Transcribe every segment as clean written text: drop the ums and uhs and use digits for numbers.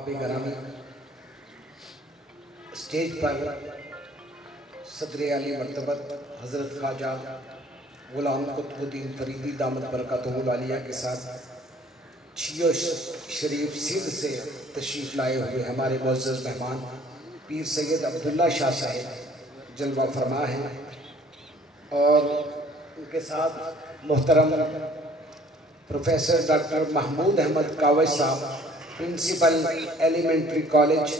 احباب گرامی، اسٹیج پر صدر عالی مرتبت حضرت خواجہ غلام قطب الدین فریدی دامت برکاتہ العالیہ کے ساتھ چھیو شریف سندھ سے تشریف لائے ہوئے ہمارے معزز مہمان پیر سید عبداللہ شاہ صاحب جلوہ فرما ہیں، اور ان کے ساتھ محترم پروفیسر ڈاکٹر محمود احمد کاوش صاحب پرنسپل ایلیمنٹری کالج،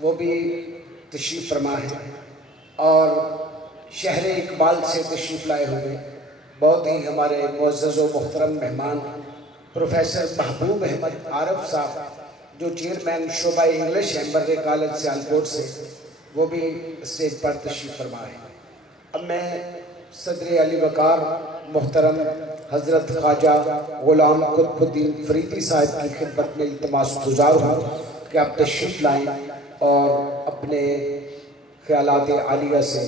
وہ بھی تشریف فرما ہیں، اور شہر اقبال سے تشریف لائے ہوئے بہت ہی ہمارے معزز و محترم مہمان پروفیسر محبوب احمد عارف صاحب جو چیئرمین شعبہ انگلش ہیں برے کالج سیالکوٹ سے، وہ بھی اسٹیج پر تشریف فرما ہیں۔ اب میں صدر علی وقار محترم حضرت خواجہ غلام قطب الدین فریدی صاحب کی خدمت میں التماس گزار ہوں کہ آپ تشریف لائیں اور اپنے خیالات عالیہ سے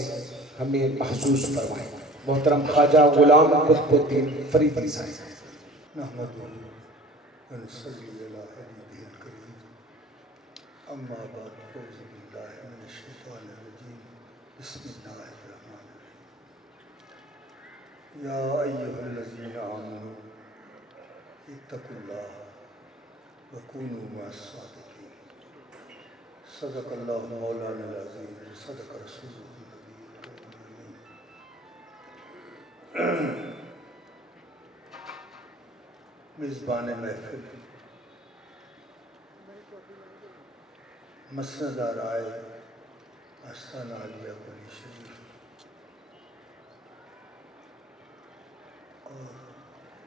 ہمیں محسوس فرمائیں۔ محترم خواجہ غلام قطب الدین فریدی صاحب۔ نحمدہ ونصلی علی حبیبہ الکریم، اما بعد، اعوذ باللہ من الشیطان الرجیم، بسم اللہ الرحمن الرحیم۔ یا ایھا الذین آمنوا اتقوا اللہ وکونوا مع الصادقین۔ صدق اللہ مولانا العظیم، صدق رسولہ النبی الامین۔ میزبان محفل، مسند رائے آستانہ عالیہ کلی شریف، اور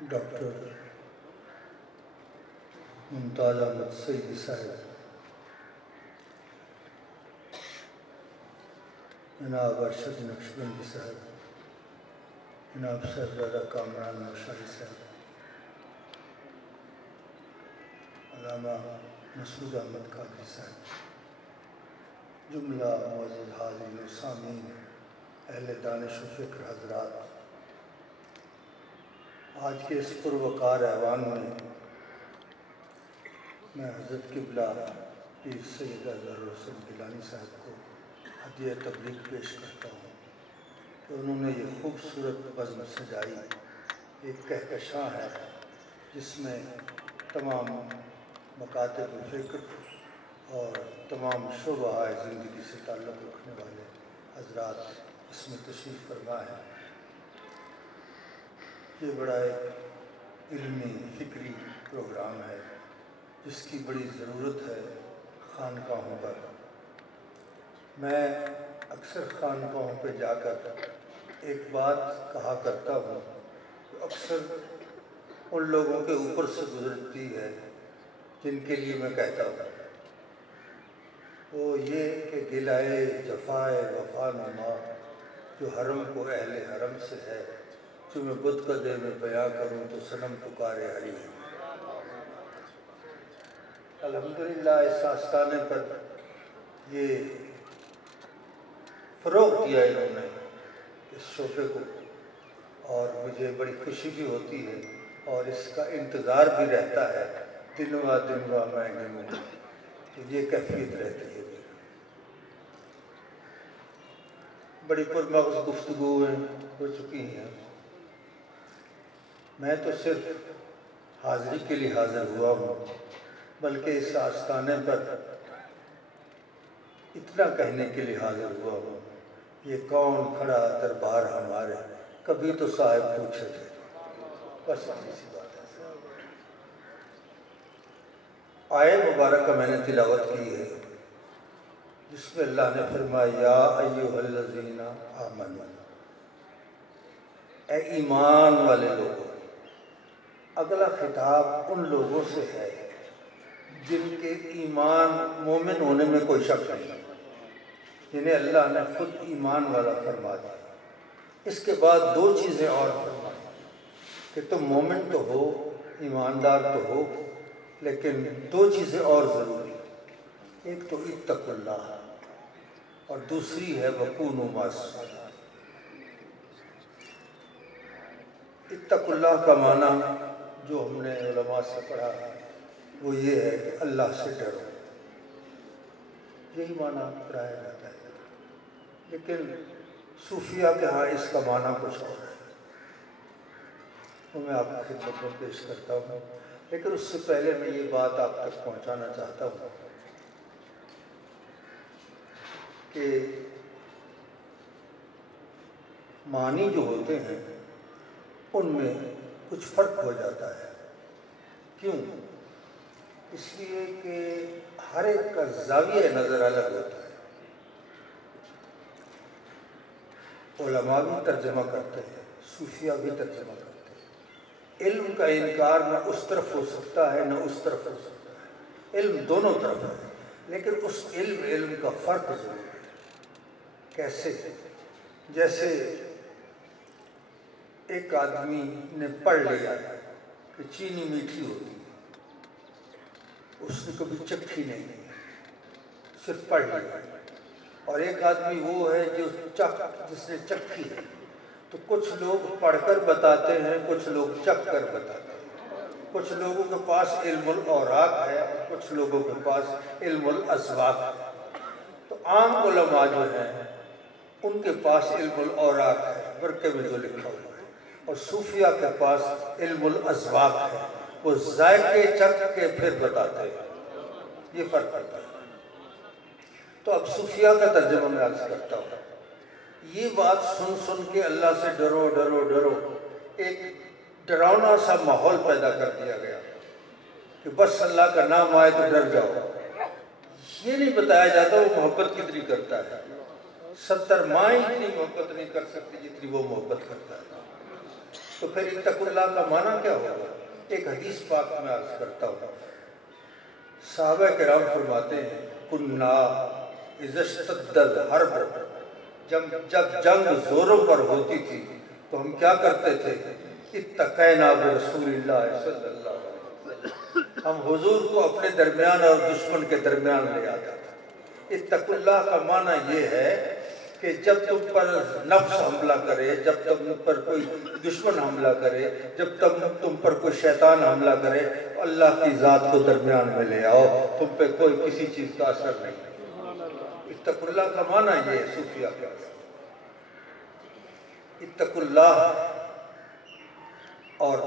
ڈاکٹر ممتاز احمد سعیدی صاحب، جناب ارشد نقشبندی صاحب، جناب صاحبزادہ کامران نوشاری صاحب، علامہ مسعود احمد قادری صاحب، جملہ معزز حاضرین و سامعین، اہل دانش و فکر حضرات، آج کے اس پروقار ایوان میں حضرت قبلہ پیر سید اظہر حسین گیلانی صاحب کو ہدیہ تبریک پیش کرتا ہوں کہ انہوں نے یہ خوبصورت بزم سجائی، ایک کہکشاں ہے جس میں تمام مکاتب فکر اور تمام شعبہ زندگی سے تعلق رکھنے والے حضرات اس میں تشریف فرما ہے۔ یہ بڑا ایک علمی فکری پروگرام ہے جس کی بڑی ضرورت ہے خانقاہوں پر۔ میں اکثر خانقاہوں پہ جا کر ایک بات کہا کرتا ہوں، اکثر ان لوگوں کے اوپر سے گزرتی ہے جن کے لیے میں کہتا ہوں، وہ یہ کہ گلائے جفائے وفا نما جو حرم کو اہل حرم سے ہے، جو میں بت قدے میں بیاں کروں تو صنم پکارے ہری۔ الحمدللہ اس آستانے پر یہ فروغ دیا انہوں نے اس شعبے کو، اور مجھے بڑی خوشی بھی ہوتی ہے اور اس کا انتظار بھی رہتا ہے دنوا دنوا میں گنوں، تو یہ کیفیت رہتی ہے۔ بڑی پرمغز گفتگویں ہو چکی ہیں، میں تو صرف حاضری کے لیے حاضر ہوا ہوں، بلکہ اس آستانے پر اتنا کہنے کے لیے حاضر ہوا ہوں، یہ کون کھڑا دربار ہمارے، کبھی تو صاحب پوچھے تھے، بس اتنی سی بات ہے۔ آیے مبارکہ میں نے تلاوت کی ہے جس میں اللہ نے فرمایا یا ایھا الذین آمنوا، اے ایمان والے لوگوں۔ اگلا خطاب ان لوگوں سے ہے جن کے ایمان مومن ہونے میں کوئی شک نہیں، جنہیں اللہ نے خود ایمان والا فرما دیا۔ اس کے بعد دو چیزیں اور فرمائی کہ تم مومن تو ہو، ایماندار تو ہو، لیکن دو چیزیں اور ضروری، ایک تو اتقوا اللہ اور دوسری ہے وکونوا مع الصادقین۔ اتقوا اللہ کا معنی جو ہم نے علماء سے پڑھا وہ یہ ہے کہ اللہ سے ڈرو، یہی معنی کرایا جاتا ہے، لیکن صوفیہ کے ہاں اس کا معنی کچھ اور ہے، وہ میں آپ کی خدمت میں پیش کرتا ہوں۔ لیکن اس سے پہلے میں یہ بات آپ تک پہنچانا چاہتا ہوں کہ معنی جو ہوتے ہیں ان میں کچھ فرق ہو جاتا ہے۔ کیوں؟ اس لیے کہ ہر ایک کا زاویہ نظر الگ ہوتا ہے۔ علماء بھی ترجمہ کرتے ہیں، صوفیہ بھی ترجمہ کرتے ہیں۔ علم کا انکار نہ اس طرف ہو سکتا ہے نہ اس طرف ہو سکتا ہے، علم دونوں طرف ہے، لیکن اس علم کا فرق ضرور ہے۔ کیسے؟ جیسے ایک آدمی نے پڑھ لیا کہ چینی میٹھی ہوتی ہے، اس نے کبھی چکھی نہیں، صرف پڑھ لیا۔ اور ایک آدمی وہ ہے جس نے چکھی ہے۔ تو کچھ لوگ پڑھ کر بتاتے ہیں، کچھ لوگ چکھ کر بتاتے ہیں۔ کچھ لوگوں کے پاس علم الاوراق ہے، کچھ لوگوں کے پاس علم الاسواق ہے۔ تو عام علماء جو ہیں ان کے پاس علم الاوراق ہے، ورقے میں جو لکھا ہوا ہے، اور صوفیہ کے پاس علم الاسواق ہے، وہ ذائقے چکھ کے پھر بتاتے ہیں۔ یہ فرق پڑتا ہے۔ تو اب صوفیہ کا ترجمہ میں عرض کرتا ہوں۔ یہ بات سن کے اللہ سے ڈرو ڈرو ڈرو، ایک ڈراؤنا سا ماحول پیدا کر دیا گیا کہ بس اللہ کا نام آئے تو ڈر جاؤ۔ یہ نہیں بتایا جاتا وہ محبت کتنی کرتا ہے۔ 70 مائیں اتنی محبت نہیں کر سکتی جتنی وہ محبت کرتا ہے۔ تو پھر اتقوا اللہ کا معنی کیا ہوگا؟ ایک حدیث پاک میں عرض کرتا ہوں۔ صحابہ کرام فرماتے ہیں کننا اذا اشتد الحرب، جب جنگ زوروں پر ہوتی تھی تو ہم کیا کرتے تھے؟ اتقینا برسول اللہ صلی اللہ علیہ وسلم، ہم حضور کو اپنے درمیان اور دشمن کے درمیان لے آتے تھے۔ اتقوا اللہ کا معنی یہ ہے کہ جب تم پر نفس حملہ کرے، جب تم پر کوئی دشمن حملہ کرے، جب تم پر کوئی شیطان حملہ کرے، اللہ کی ذات کو درمیان میں لے آؤ، تم پہ کوئی کسی چیز کا اثر نہیں۔ اتقوا اللہ کا معنی یہ ہے صوفیہ کا۔ اتقوا اللہ، اور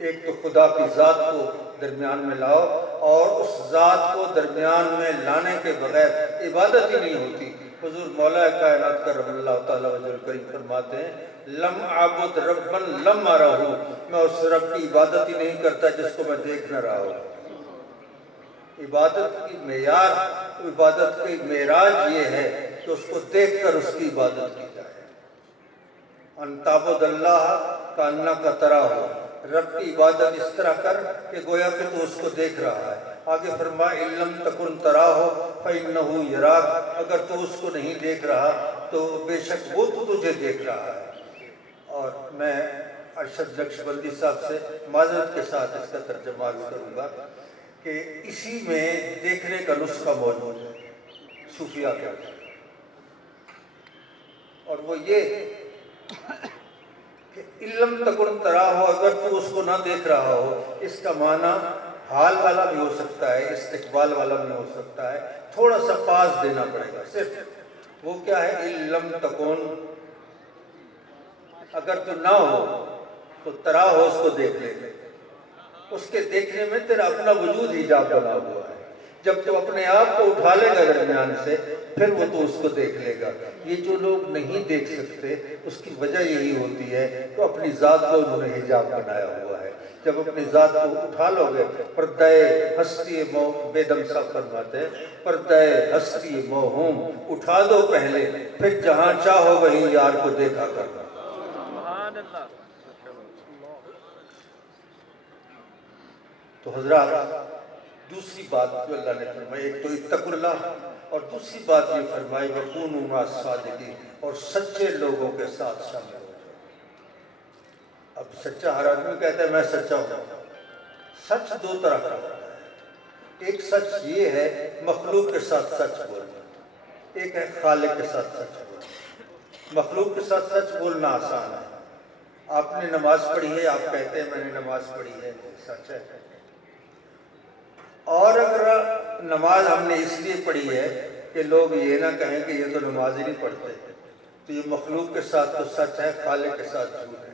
ایک تو خدا کی ذات کو درمیان میں لاؤ، اور اس ذات کو درمیان میں لانے کے بغیر عبادت ہی نہیں ہوتی۔ حضور مولا کائنات کرم اللہ تعالیٰ وجہ الکریم فرماتے ہیں لم اعبد ربا لم ارہ، میں اس رب کی عبادت ہی نہیں کرتا جس کو میں دیکھ نہ رہا ہوں۔ عبادت کی معیار، عبادت کی معراج یہ ہے کہ اس کو دیکھ کر اس کی عبادت کی جائے۔ ان تعبد اللہ کانک تراہ، رب کی عبادت اس طرح کر کہ گویا کہ تو اس کو دیکھ رہا ہے۔ آگے فرمایا ان لم تکن تراہ فإنہ یراک، اگر تو اس کو نہیں دیکھ رہا تو بے شک وہ تو تجھے دیکھ رہا ہے۔ اور میں ارشد نقشبندی صاحب سے معذرت کے ساتھ اس کا ترجمہ کروں گا کہ اسی میں دیکھنے کا نسخہ موجود ہے صوفیہ کا، اور وہ یہ کہ علم تکن تراہ ہو، اگر تو اس کو نہ دیکھ رہا ہو، اس کا معنی حال والا بھی ہو سکتا ہے، استقبال والا بھی ہو سکتا ہے، تھوڑا سا پاس دینا پڑے گا صرف۔ وہ کیا ہے؟ علم تکن، اگر تو نہ ہو تو تراہ ہو، اس کو دیکھ لے گا۔ اس کے دیکھنے میں تیرا اپنا وجود حجاب بنا ہوا ہے۔ جب تو اپنے آپ کو اٹھا لے گا درمیان سے، پھر وہ تو اس کو دیکھ لے گا۔ یہ جو لوگ نہیں دیکھ سکتے اس کی وجہ یہی ہوتی ہے کہ اپنی ذات کو انہوں نے حجاب بنایا ہوا ہے۔ جب اپنی ذات کو اٹھا لو گے، پردہ ہستی موہ، بیدم صاحب فرماتے ہیں پردہ ہستی موہوم اٹھا دو پہلے، پھر جہاں چاہو وہیں یار کو دیکھا کرنا۔ تو حضرات دوسری بات جو اللہ نے فرمائی، ایک تو اتقوا اللہ، اور دوسری بات یہ فرمائی وَكُونُوا مَعَ الصَّادِقِينَ، اور سچے لوگوں کے ساتھ شامل ہو جاؤ۔ اب سچا ہر آدمی کہتا ہے میں سچا ہوں۔ سچ دو طرح کا ہوتا ہے، ایک سچ یہ ہے مخلوق کے ساتھ سچ بولنا، ایک ہے خالق کے ساتھ سچ بولنا۔ مخلوق کے ساتھ سچ بولنا آسان ہے۔ آپ نے نماز پڑھی ہے، آپ کہتے ہیں میں نے نماز پڑھی ہے، سچ ہے۔ اور اگر نماز ہم نے اس لیے پڑھی ہے کہ لوگ یہ نہ کہیں کہ یہ تو نماز ہی نہیں پڑھتے، تو یہ مخلوق کے ساتھ تو سچ ہے، خالق کے ساتھ جھوٹ ہے۔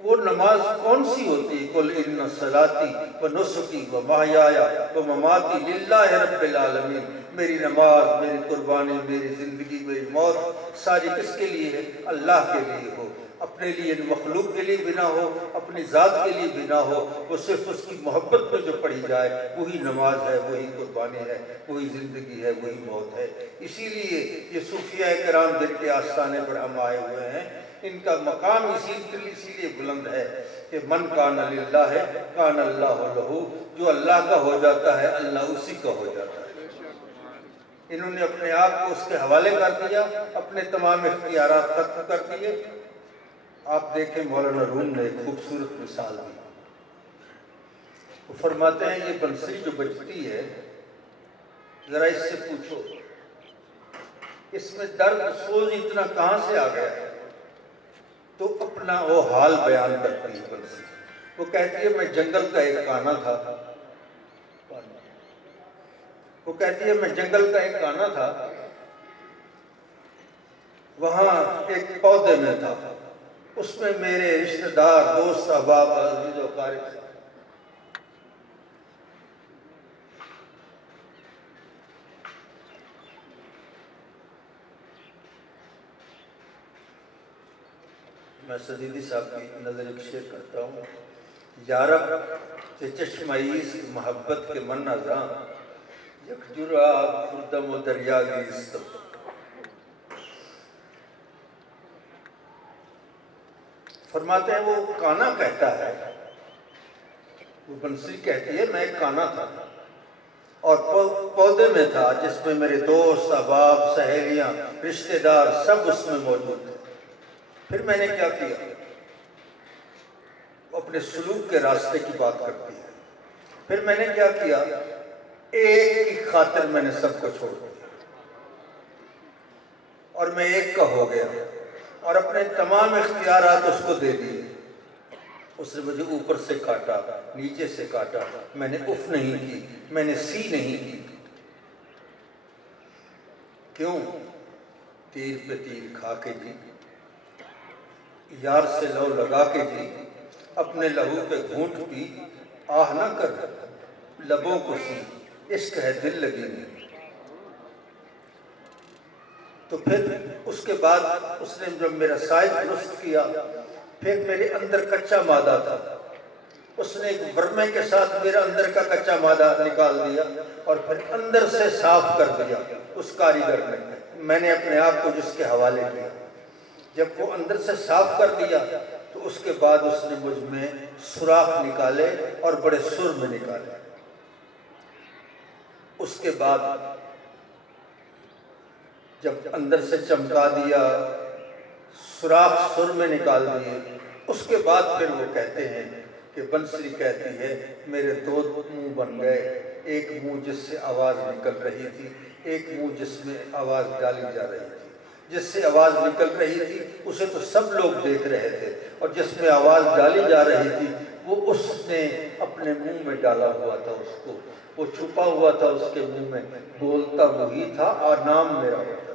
وہ نماز کون سی ہوتی ہے؟ قل ان صلاتی و نسکی و محیایا و مماتی للہ رب العالمین، میری نماز، میری قربانی، میری زندگی، میری موت ساری کس کے لیے ہے؟ اللہ کے لیے ہو، اپنے لیے مخلوق کے لیے بھی نہ ہو، اپنی ذات کے لیے بھی نہ ہو، وہ صرف اس کی محبت میں جو پڑھی جائے وہی نماز ہے، وہی قربانی ہے، وہی زندگی ہے، وہی موت ہے۔ اسی لیے یہ صوفیاء کرام جن کے آستانے پر ہم آئے ہوئے ہیں، ان کا مقام اسی لیے بلند ہے کہ من کان للہ ہے کان اللہ لہو، جو اللہ کا ہو جاتا ہے اللہ اسی کا ہو جاتا ہے۔ انہوں نے اپنے آپ کو اس کے حوالے کر دیا، اپنے تمام اختیارات ختم کر دیے۔ آپ دیکھیں مولانا روم نے ایک خوبصورت مثال دی، وہ فرماتے ہیں یہ بنسری جو بجتی ہے، ذرا اس سے پوچھو اس میں درد سوز اتنا کہاں سے آ گیا ہے؟ تو اپنا وہ حال بیان کرتی ہے بنسری۔ وہ کہتی ہے میں جنگل کا ایک کانا تھا، وہ کہتی ہے میں جنگل کا ایک کانا تھا، وہاں ایک پودے میں تھا، اس میں میرے رشتہ دار، دوست، احباب، عزیز و اقارب تھے۔ میں سدیدی صاحب کی نظر ایک شیئر کرتا ہوں۔ یارب سے چشمائیس محبت کے من ازاں، یک جراب خردم و دریا گیستم۔ فرماتے ہیں وہ کانا کہتا ہے، وہ بنسری کہتی ہے میں ایک کانا تھا اور پودے میں تھا جس میں میرے دوست، احباب، سہیلیاں، رشتہ دار سب اس میں موجود تھے۔ پھر میں نے کیا کیا؟ اپنے سلوک کے راستے کی بات کرتی ہے۔ پھر میں نے کیا کیا؟ ایک کی خاطر میں نے سب کو چھوڑ دیا اور میں ایک کا ہو گیا اور اپنے تمام اختیارات اس کو دے دیے۔ اس نے مجھے اوپر سے کاٹا، نیچے سے کاٹا، میں نے اف نہیں کی، میں نے سی نہیں کی۔ کیوں؟ تیر پہ تیر کھا کے جی، یار سے لو لگا کے جی، اپنے لہو پہ گھونٹ پی، آہ نہ کر لبوں کو سی، عشق ہے دل لگی نہیں۔ تو پھر اس کے بعد اس نے جب میرا سائز درست کیا، پھر میرے اندر کچا مادہ تھا، اس نے ایک ورمے کے ساتھ میرا اندر کا کچا مادہ نکال دیا اور پھر اندر سے صاف کر دیا اس کاریگر نے۔ میں نے اپنے آپ کو جس کے حوالے کیا، جب وہ اندر سے صاف کر دیا تو اس کے بعد اس نے مجھ میں سوراخ نکالے اور بڑے سر میں نکالے۔ اس کے بعد جب اندر سے چمکا دیا، سوراخ سر میں نکال دیے، اس کے بعد پھر وہ کہتے ہیں کہ بنسری کہتی ہے میرے دو منہ بن گئے، ایک منہ جس سے آواز نکل رہی تھی، ایک منہ جس میں آواز ڈالی جا رہی تھی۔ جس سے آواز نکل رہی تھی اسے تو سب لوگ دیکھ رہے تھے، اور جس میں آواز ڈالی جا رہی تھی وہ اس نے اپنے منہ میں ڈالا ہوا تھا، اس کو وہ چھپا ہوا تھا اس کے منہ میں، بولتا وہی تھا اور نام میرا ہوتا تھا۔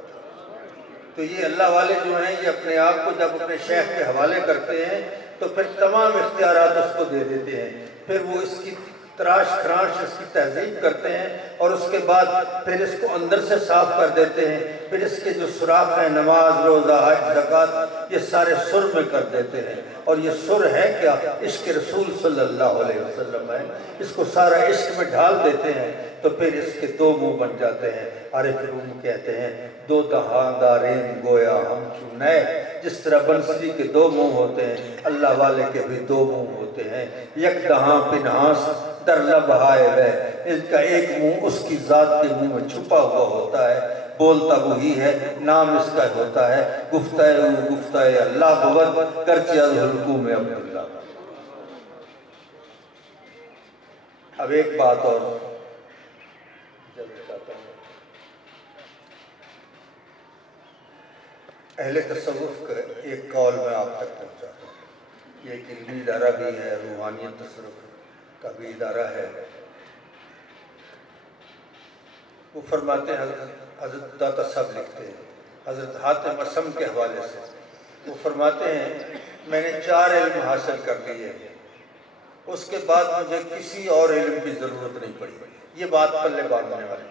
تو یہ اللہ والے جو ہیں یہ اپنے آپ کو جب اپنے شیخ کے حوالے کرتے ہیں تو پھر تمام اختیارات اس کو دے دیتے ہیں، پھر وہ اس کی تراش خراش اس کی تہذیب کرتے ہیں اور اس کے بعد پھر اس کو اندر سے صاف کر دیتے ہیں، پھر اس کے جو سوراخ ہیں نماز، روزہ، حج، زکوٰۃ، یہ سارے سر میں کر دیتے ہیں۔ اور یہ سر ہے کیا؟ عشق رسول صلی اللہ علیہ وسلم ہے، اس کو سارا عشق میں ڈھال دیتے ہیں تو پھر اس کے دو منہ بن جاتے ہیں۔ عارف روم کہتے ہیں دو دہاں دارین گویا ہم چو نئے، جس طرح بنسری کے دو منہ ہوتے ہیں اللہ والے کے بھی دو منہ ہوتے ہیں۔ یک دہاں پنہاس در لب ہائے وے، ان کا ایک منہ اس کی ذات کے منہ میں چھپا ہوا ہوتا ہے، بولتا وہی ہے، نام اس کا ہوتا ہے، گفتہ روح گفتہ اللہ بود گرچہ از حلقوم عبداللہ۔ اب ایک بات اور چاہتا ہوں، اہل تصوف کا ایک قول میں آپ تک پہنچاتا ہوں۔ یہ ایک علمی ادارہ بھی ہے، روحانیت تصوف کا بھی ادارہ ہے۔ وہ فرماتے ہیں، حضرت داتا صاحب لکھتے ہیں حضرت حاتم اسم کے حوالے سے، وہ فرماتے ہیں میں نے 4 علم حاصل کر لیے، اس کے بعد مجھے کسی اور علم کی ضرورت نہیں پڑی۔ یہ بات پلے باندھنے والی ہے۔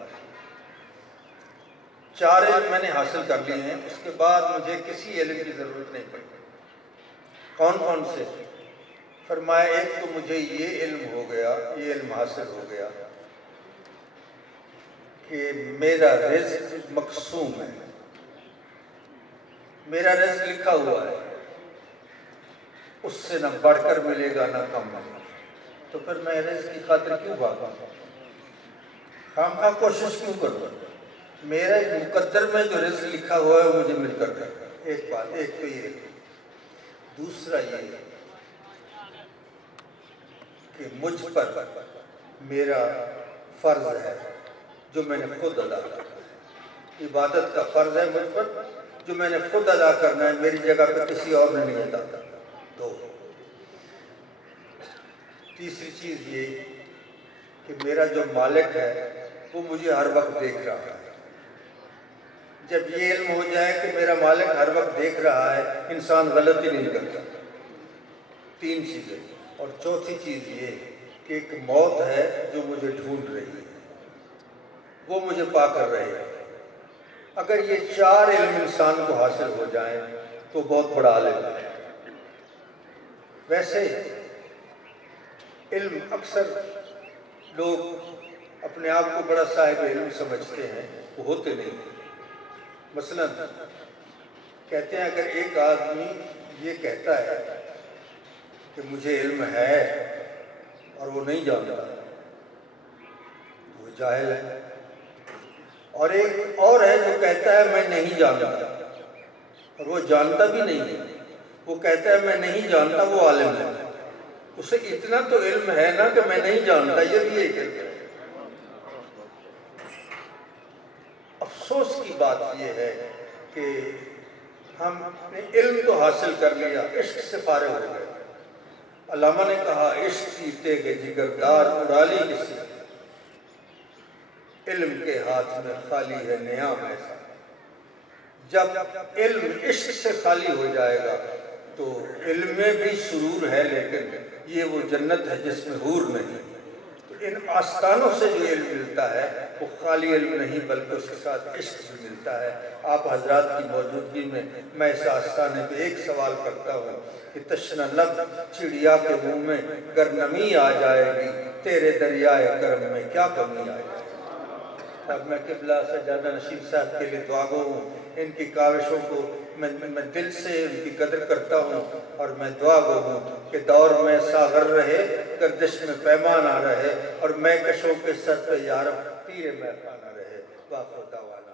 4 علم میں نے حاصل کر لیے ہیں، اس کے بعد مجھے کسی علم کی ضرورت نہیں پڑی۔ کون کون سے؟ فرمایا ایک تو مجھے یہ علم ہو گیا، یہ علم حاصل ہو گیا کہ میرا رزق مقسوم ہے، میرا رزق لکھا ہوا ہے، اس سے نہ بڑھ کر ملے گا نہ کم ملے گا، تو پھر میں رزق کی خاطر کیوں بھاگا، خواہ کوشش کیوں کروں؟ میرا مقدر میں جو رزق لکھا ہوا ہے وہ مجھے مل کر رہے گا۔ ایک بات، ایک تو یہ۔ دوسرا یہ کہ مجھ پر میرا فرض ہے جو میں نے خود ادا کرنا ہے، عبادت کا فرض ہے مجھ پر جو میں نے خود ادا کرنا ہے، میری جگہ پہ کسی اور نے نہیں ادا کرنا۔ 2۔ تیسری چیز یہ کہ میرا جو مالک ہے وہ مجھے ہر وقت دیکھ رہا ہے۔ جب یہ علم ہو جائے کہ میرا مالک ہر وقت دیکھ رہا ہے، انسان غلطی نہیں کرتا۔ 3 چیزیں۔ اور چوتھی چیز یہ کہ ایک موت ہے جو مجھے ڈھونڈ رہی ہے، وہ مجھے پا کر رہے گا۔ اگر یہ 4 علم انسان کو حاصل ہو جائیں تو بہت بڑا عالم ہے۔ ویسے علم، اکثر لوگ اپنے آپ کو بڑا صاحب علم سمجھتے ہیں، وہ ہوتے نہیں۔ مثلا کہتے ہیں اگر ایک آدمی یہ کہتا ہے کہ مجھے علم ہے اور وہ نہیں جانتا تو وہ جاہل ہے، اور ایک اور ہے جو کہتا ہے میں نہیں جانتا اور وہ جانتا بھی نہیں ہے، وہ کہتا ہے میں نہیں جانتا، وہ عالم ہے۔ اسے اتنا تو علم ہے نا کہ میں نہیں جانتا، یہ بھی ایک علم ہے۔ افسوس کی بات یہ ہے کہ ہم نے علم تو حاصل کر لیا، عشق سے فارغ ہو گئے۔ علامہ نے کہا عشق سیتے کے جگردار اڑالی کسی، علم کے ہاتھ میں خالی ہے نیام ایسا۔ جب علم عشق سے خالی ہو جائے گا تو علم میں بھی سرور ہے، لیکن یہ وہ جنت ہے جس میں حور نہیں۔ تو ان آستانوں سے جو علم ملتا ہے وہ خالی علم نہیں بلکہ اس کے ساتھ عشق بھی ملتا ہے۔ آپ حضرات کی موجودگی میں میں اس آستانے پہ ایک سوال کرتا ہوں کہ تشنہ لب چڑیا کے منہ میں گر نمی آ جائے گی، تیرے دریائے کرم میں کیا کمی آئے گی۔ اب میں قبلہ سجادہ نشین صاحب کے لیے دعا گو ہوں، ان کی کاوشوں کو میں دل سے ان کی قدر کرتا ہوں، اور میں دعا گو ہوں کہ دور میں ساغر رہے، گردش میں پیمانہ رہے، اور میں کشوں کے سر پہ یارب تیر میں خانہ رہے۔ واقع دعوانا۔